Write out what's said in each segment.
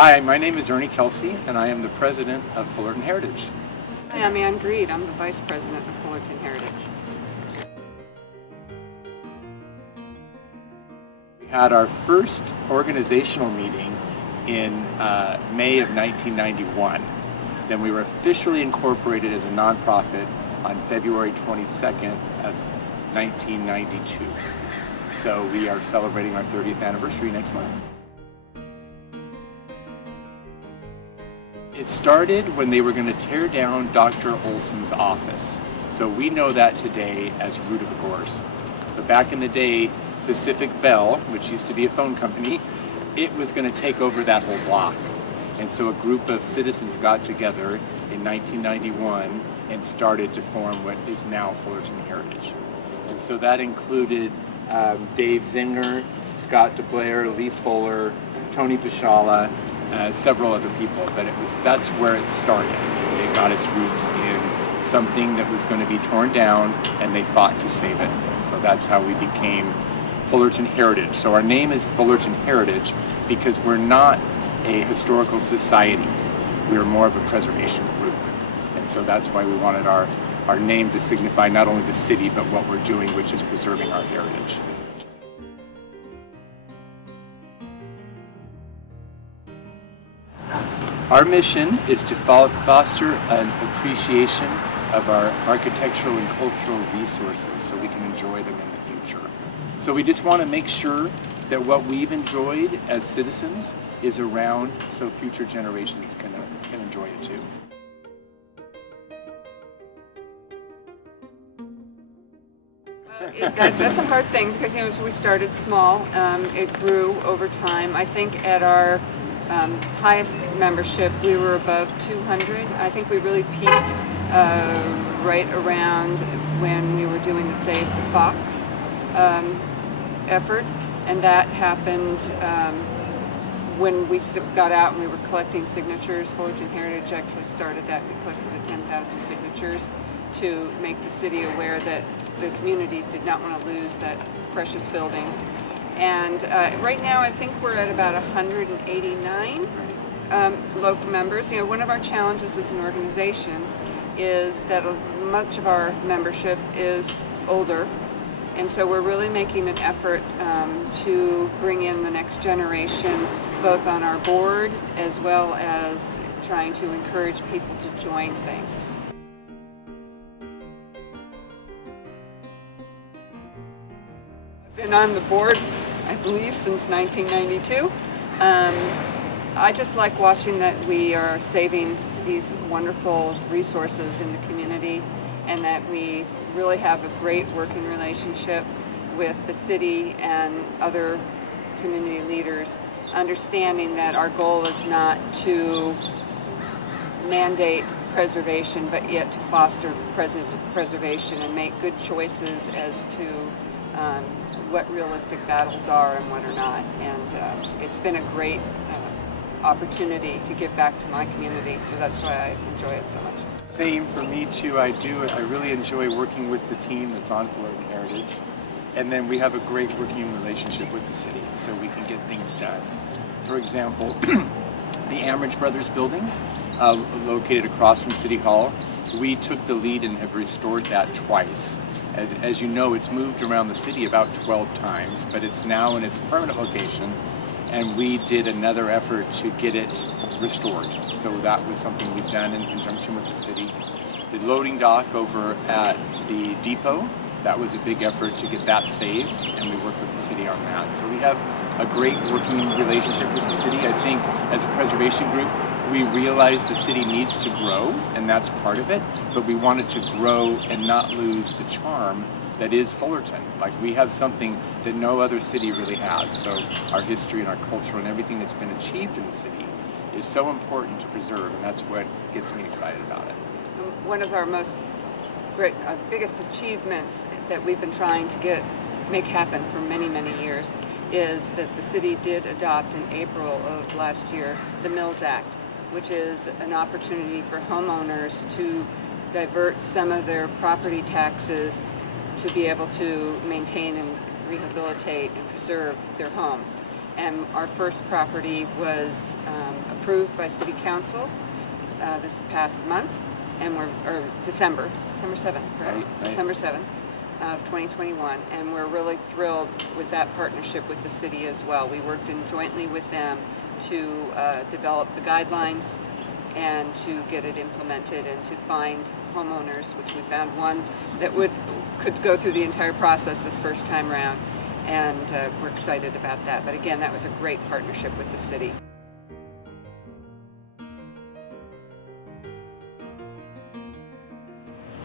Hi, my name is Ernie Kelsey, and I am the president of Fullerton Heritage. Hi, I'm Gread. I'm the vice president of Fullerton Heritage. We had our first organizational meeting in May of 1991. Then we were officially incorporated as a nonprofit on February 22nd of 1992. So we are celebrating our 30th anniversary next month. It started when they were going to tear down Dr. Olson's office. So we know that today as Root of Gorse. But back in the day, Pacific Bell, which used to be a phone company, it was going to take over that whole block. And so a group of citizens got together in 1991 and started to form what is now Fullerton Heritage. And so that included Dave Zimner, Scott DeBlair, Lee Fuller, Tony Pashala, several other people, but that's where it started. It got its roots in something that was going to be torn down, and they fought to save it. So that's how we became Fullerton Heritage. So our name is Fullerton Heritage because we're not a historical society. We're more of a preservation group. And so that's why we wanted our name to signify not only the city, but what we're doing, which is preserving our heritage. Our mission is to foster an appreciation of our architectural and cultural resources so we can enjoy them in the future. So we just want to make sure that what we've enjoyed as citizens is around so future generations can enjoy it too. That's a hard thing because so we started small. It grew over time. I think at our highest membership we were above 200. I think we really peaked right around when we were doing the Save the Fox effort, and that happened when we got out and we were collecting signatures. Fullerton Heritage actually started that. We collected the 10,000 signatures to make the city aware that the community did not want to lose that precious building. And right now I think we're at about 189 local members. You know, one of our challenges as an organization is that much of our membership is older, and so we're really making an effort to bring in the next generation, both on our board as well as trying to encourage people to join things. I've been on the board, I believe, since 1992. I just like watching that we are saving these wonderful resources in the community, and that we really have a great working relationship with the city and other community leaders, understanding that our goal is not to mandate preservation, but yet to foster preservation and make good choices as to what realistic battles are and what are not. And it's been a great opportunity to give back to my community, so that's why I enjoy it so much. Same for me too. I really enjoy working with the team that's on Fullerton Heritage, and then we have a great working relationship with the city, so we can get things done. For example, the Amridge Brothers building, located across from City Hall, we took the lead and have restored that twice. As you know, it's moved around the city about 12 times, but it's now in its permanent location, and we did another effort to get it restored. So that was something we've done in conjunction with the city. The loading dock over at the depot, that was a big effort to get that saved, and we worked with the city on that. So we have a great working relationship with the city. I think as a preservation group, we realize the city needs to grow, and that's part of it, but we wanted to grow and not lose the charm that is Fullerton. Like, we have something that no other city really has. So our history and our culture and everything that's been achieved in the city is so important to preserve, and that's what gets me excited about it. One of our biggest achievements that we've been trying to make happen for many, many years is that the city did adopt in April of last year the Mills Act, which is an opportunity for homeowners to divert some of their property taxes to be able to maintain and rehabilitate and preserve their homes. And our first property was approved by City Council this past month, and or December 7th, correct? Right. December 7th of 2021, and we're really thrilled with that partnership with the city as well. We worked in jointly with them to develop the guidelines and to get it implemented and to find homeowners, which we found one that could go through the entire process this first time around, and we're excited about that. But again, that was a great partnership with the city.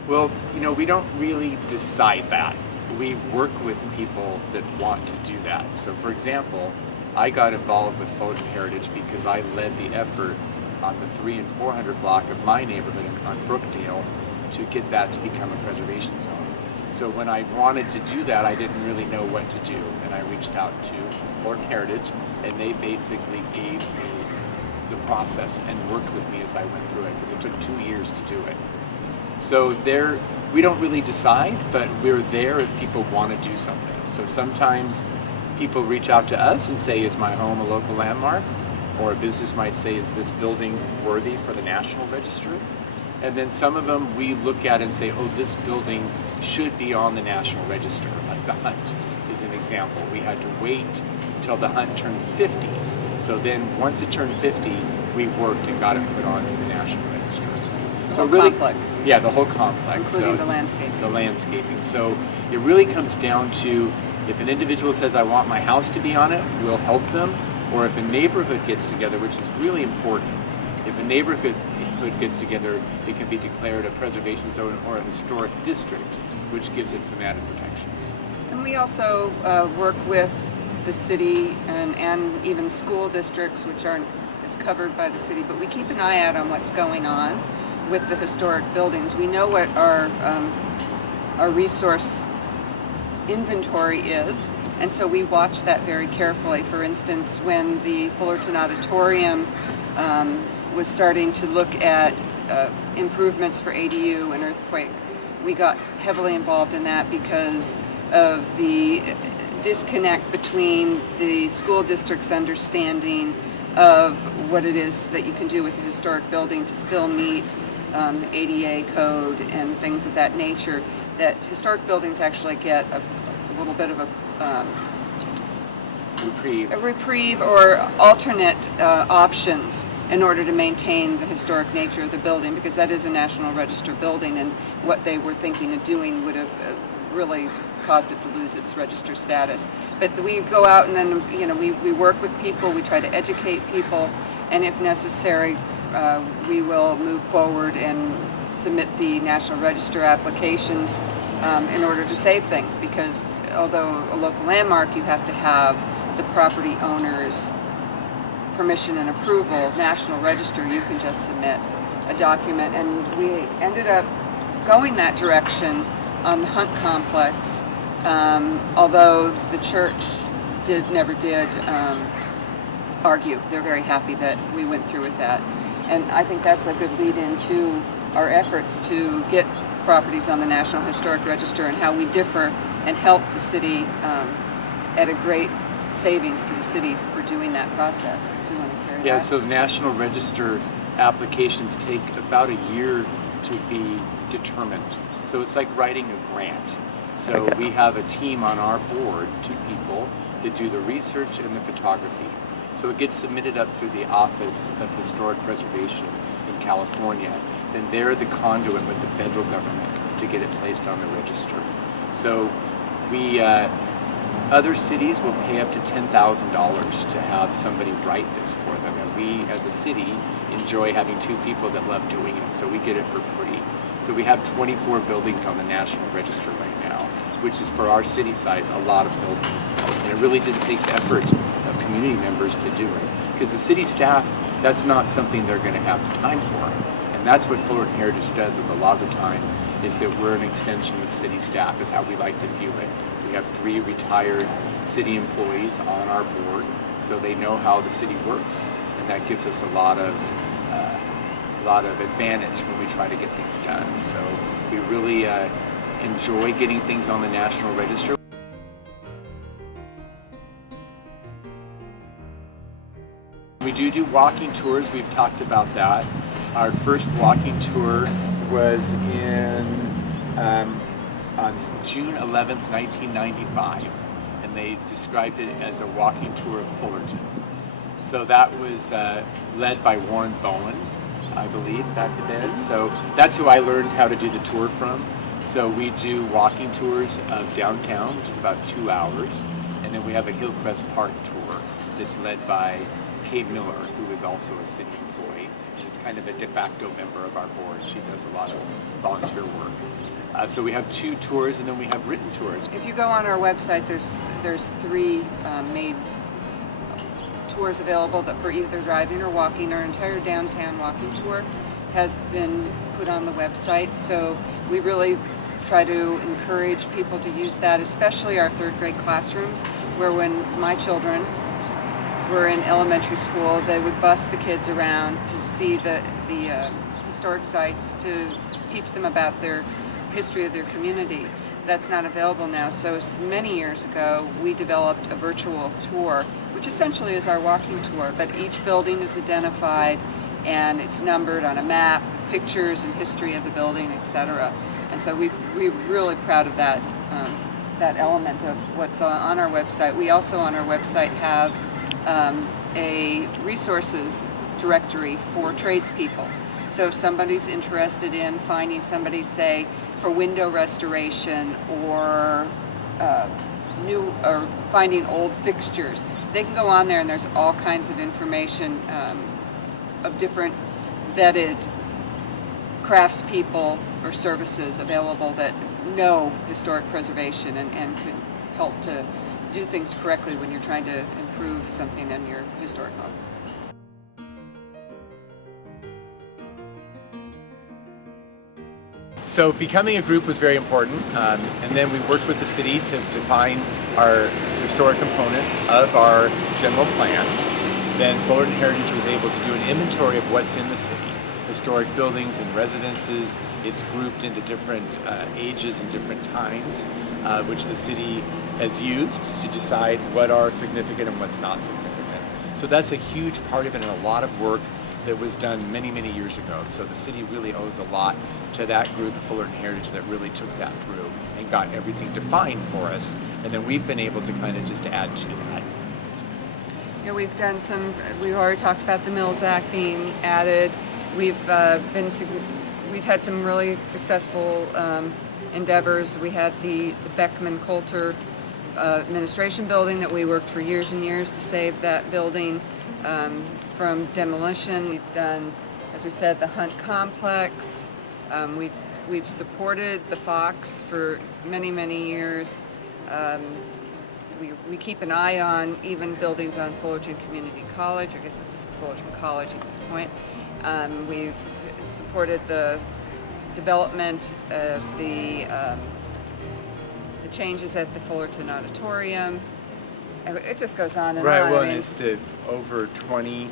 Well, we don't really decide that. We work with people that want to do that. So for example, I got involved with Fullerton Heritage because I led the effort on the 300 and 400 block of my neighborhood on Brookdale to get that to become a preservation zone. So when I wanted to do that, I didn't really know what to do, and I reached out to Fullerton Heritage, and they basically gave me the process and worked with me as I went through it, because it took 2 years to do it. So we don't really decide, but we're there if people want to do something. So sometimes people reach out to us and say, is my home a local landmark? Or a business might say, is this building worthy for the National Register? And then some of them we look at and say, oh, this building should be on the National Register, like the Hunt is an example. We had to wait until the Hunt turned 50. So then once it turned 50, we worked and got it put onto the National Register. The So whole really, complex. Yeah, the whole complex. Including So the landscaping. The landscaping. So it really comes down to, if an individual says, I want my house to be on it, we'll help them. Or if a neighborhood gets together, which is really important, if a neighborhood gets together, it can be declared a preservation zone or a historic district, which gives it some added protections. And we also work with the city and even school districts, which aren't as covered by the city, but we keep an eye out on what's going on with the historic buildings. We know what our resource inventory is, and so we watch that very carefully. For instance, when the Fullerton Auditorium was starting to look at improvements for ADU and earthquake, we got heavily involved in that because of the disconnect between the school district's understanding of what it is that you can do with a historic building to still meet the ADA code and things of that nature. That historic buildings actually get a little bit of a reprieve or alternate options in order to maintain the historic nature of the building, because that is a National Register building, and what they were thinking of doing would have really caused it to lose its register status. But we go out and then we work with people, we try to educate people, and if necessary we will move forward and submit the National Register applications in order to save things, because although a local landmark, you have to have the property owner's permission and approval. National Register, you can just submit a document, and we ended up going that direction on the Hunt complex, although the church never did argue. They're very happy that we went through with that, and I think that's a good lead into our efforts to get properties on the National Historic Register and how we differ and help the city at a great savings to the city for doing that process. Do you want to carry that? Yeah, so National Register applications take about a year to be determined. So it's like writing a grant. So we have a team on our board, 2 people, that do the research and the photography. So it gets submitted up through the Office of Historic Preservation in California. Then they're the conduit with the federal government to get it placed on the register. So other cities will pay up to $10,000 to have somebody write this for them. And we, as a city, enjoy having 2 people that love doing it, so we get it for free. So we have 24 buildings on the National Register right now, which is, for our city size, a lot of buildings. And it really just takes effort of community members to do it. Because the city staff, that's not something they're going to have time for. And that's what Fullerton Heritage does, is a lot of the time, is that we're an extension of city staff, is how we like to view it. We have 3 retired city employees on our board, so they know how the city works, and that gives us a lot of advantage when we try to get things done. So we really enjoy getting things on the National Register. do walking tours. We've talked about that. Our first walking tour was on June 11th, 1995, and they described it as a walking tour of Fullerton. So that was led by Warren Bowen, I believe, back then. So that's who I learned how to do the tour from. So we do walking tours of downtown, which is about 2 hours, and then we have a Hillcrest Park tour that's led by Kate Miller, who is also a city employee, and is kind of a de facto member of our board. She does a lot of volunteer work. So we have 2 tours, and then we have written tours. If you go on our website, there's 3 made tours available that for either driving or walking. Our entire downtown walking tour has been put on the website, so we really try to encourage people to use that, especially our 3rd grade classrooms, where when my children were in elementary school, they would bus the kids around to see the historic sites, to teach them about their history of their community. That's not available now, so many years ago we developed a virtual tour, which essentially is our walking tour, but each building is identified and it's numbered on a map, pictures and history of the building, etc. And so we're really proud of that element of what's on our website. We also on our website have a resources directory for tradespeople. So if somebody's interested in finding somebody, say, for window restoration or finding old fixtures, they can go on there and there's all kinds of information of different vetted craftspeople or services available that know historic preservation and could help to do things correctly when you're trying to improve something in your historic home. So becoming a group was very important, and then we worked with the city to define our historic component of our general plan. Then Fullerton Heritage was able to do an inventory of what's in the city. Historic buildings and residences, it's grouped into different ages and different times, which the city has used to decide what are significant and what's not significant. So that's a huge part of it, and a lot of work that was done many, many years ago. So the city really owes a lot to that group, the Fullerton Heritage, that really took that through and got everything defined for us. And then we've been able to kind of just add to that. You know, we've already talked about the Mills Act being added. We've had some really successful endeavors. We had the Beckman Coulter administration building that we worked for years and years to save that building from demolition. We've done, as we said, the Hunt Complex. We've supported the Fox for many, many years. We keep an eye on even buildings on Fullerton Community College. I guess it's just Fullerton College at this point. We've supported the development of the changes at the Fullerton Auditorium. It just goes on and on. Right, well, and it's the over 20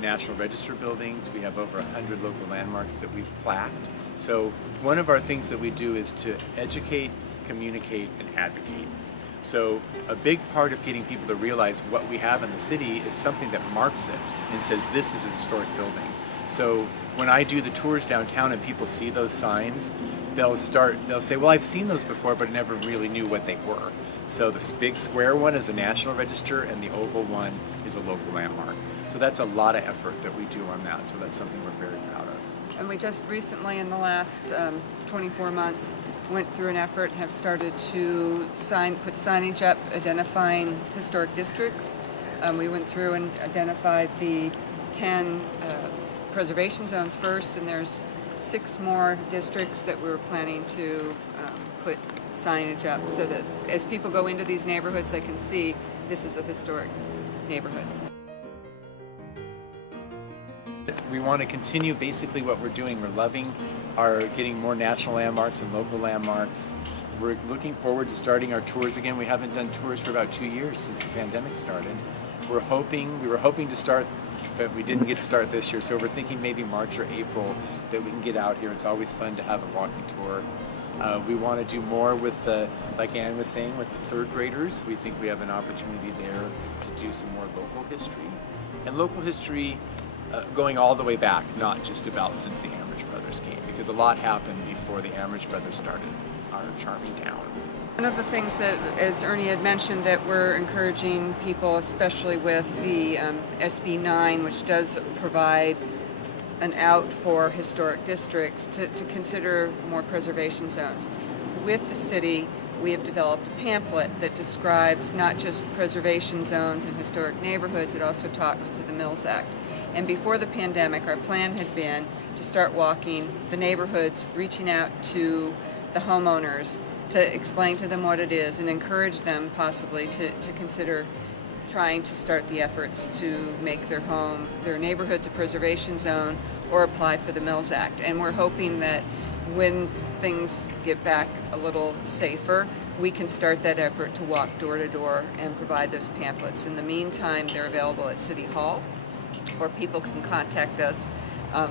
National Register buildings. We have over 100 local landmarks that we've plaqued. So one of our things that we do is to educate, communicate, and advocate. So a big part of getting people to realize what we have in the city is something that marks it and says this is a historic building. So when I do the tours downtown and people see those signs, they'll say, well, I've seen those before, but I never really knew what they were. So the big square one is a National Register, and the oval one is a local landmark. So that's a lot of effort that we do on that. So that's something we're very proud of. And we just recently, in the last 24 months, went through an effort and have started to put signage up identifying historic districts. We went through and identified the 10 preservation zones first, and there's 6 more districts that we're planning to put signage up so that as people go into these neighborhoods, they can see this is a historic neighborhood. We want to continue basically what we're doing. We're loving getting more national landmarks and local landmarks. We're looking forward to starting our tours again. We haven't done tours for about 2 years since the pandemic started. We were hoping to start, but we didn't get to start this year. So we're thinking maybe March or April that we can get out here. It's always fun to have a walking tour. We want to do more with like Ann was saying, with the 3rd graders. We think we have an opportunity there to do some more local history. and local history going all the way back, not just about since the Amherst brothers came, because a lot happened before the Amherst brothers started our charming town. One of the things that, as Ernie had mentioned, that we're encouraging people, especially with the SB 9, which does provide an out for historic districts, to consider more preservation zones. With the city, we have developed a pamphlet that describes not just preservation zones and historic neighborhoods, it also talks to the Mills Act. And before the pandemic, our plan had been to start walking the neighborhoods, reaching out to the homeowners to explain to them what it is and encourage them possibly to consider trying to start the efforts to make their neighborhoods a preservation zone or apply for the Mills Act. And we're hoping that when things get back a little safer, we can start that effort to walk door to door and provide those pamphlets. In the meantime, they're available at City Hall, or people can contact us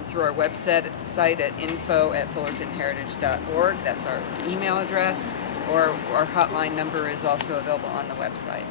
through our website at info@fullertonheritage.org. That's our email address, or our hotline number is also available on the website.